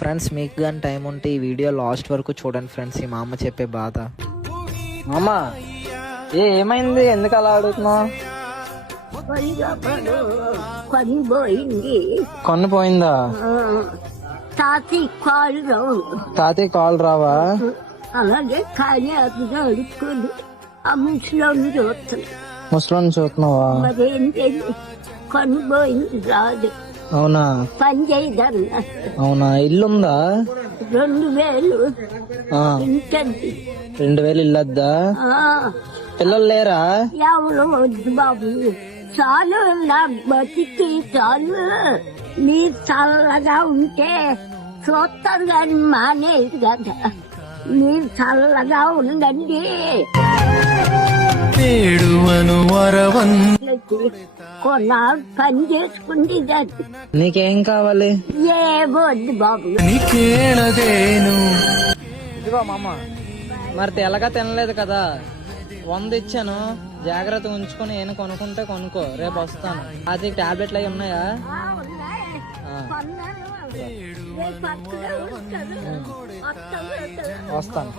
Friends మీకు కానీ time ఉంటే ఈ వీడియో లాస్ట్ వరకు చూడండి ఫ్రెండ్స్. ఈ మా అమ్మ చెప్పే బాధ. మామ ఏమైంది, ఎందుకు అలా అడుగుతున్నావు? కొన్ను పోయిందా? తాతయ్య కాల్ రావా? అలాగే కానీ అది అడుక్కొని ఆ ముసలోని చూస్తున్నాను. ముసలోని చూస్తున్నావా? మరేంటి కొనిపోయింది రాదు. అవునా? పని చేయదన్నా. అవునా? ఇల్లుందా? 2000 ఇంటండి. 2000 ఇల్లద్దా? పిల్లలు లేరా? ఎవరు వద్దు బాబు, చాలు నా బతికి చాలు. మీరు చల్లగా ఉంటే చూస్తారు కానీ మానేది కదా. మీరు చల్లగా ఉండండి. కొన్నాళ్ళు పని చేసుకుంటే నీకేం కావాలి? ఏమొద్దు బాబు. ఇదిగో మామ, మరి తెల్లగా తినలేదు కదా, 100 ఇచ్చాను, జాగ్రత్త ఉంచుకొని ఏమైనా కొనుక్కుంటే కొనుక్కో, రేపు వస్తాను. అది టాబ్లెట్లు అవి ఉన్నాయా? వస్తాను. వస్తాను.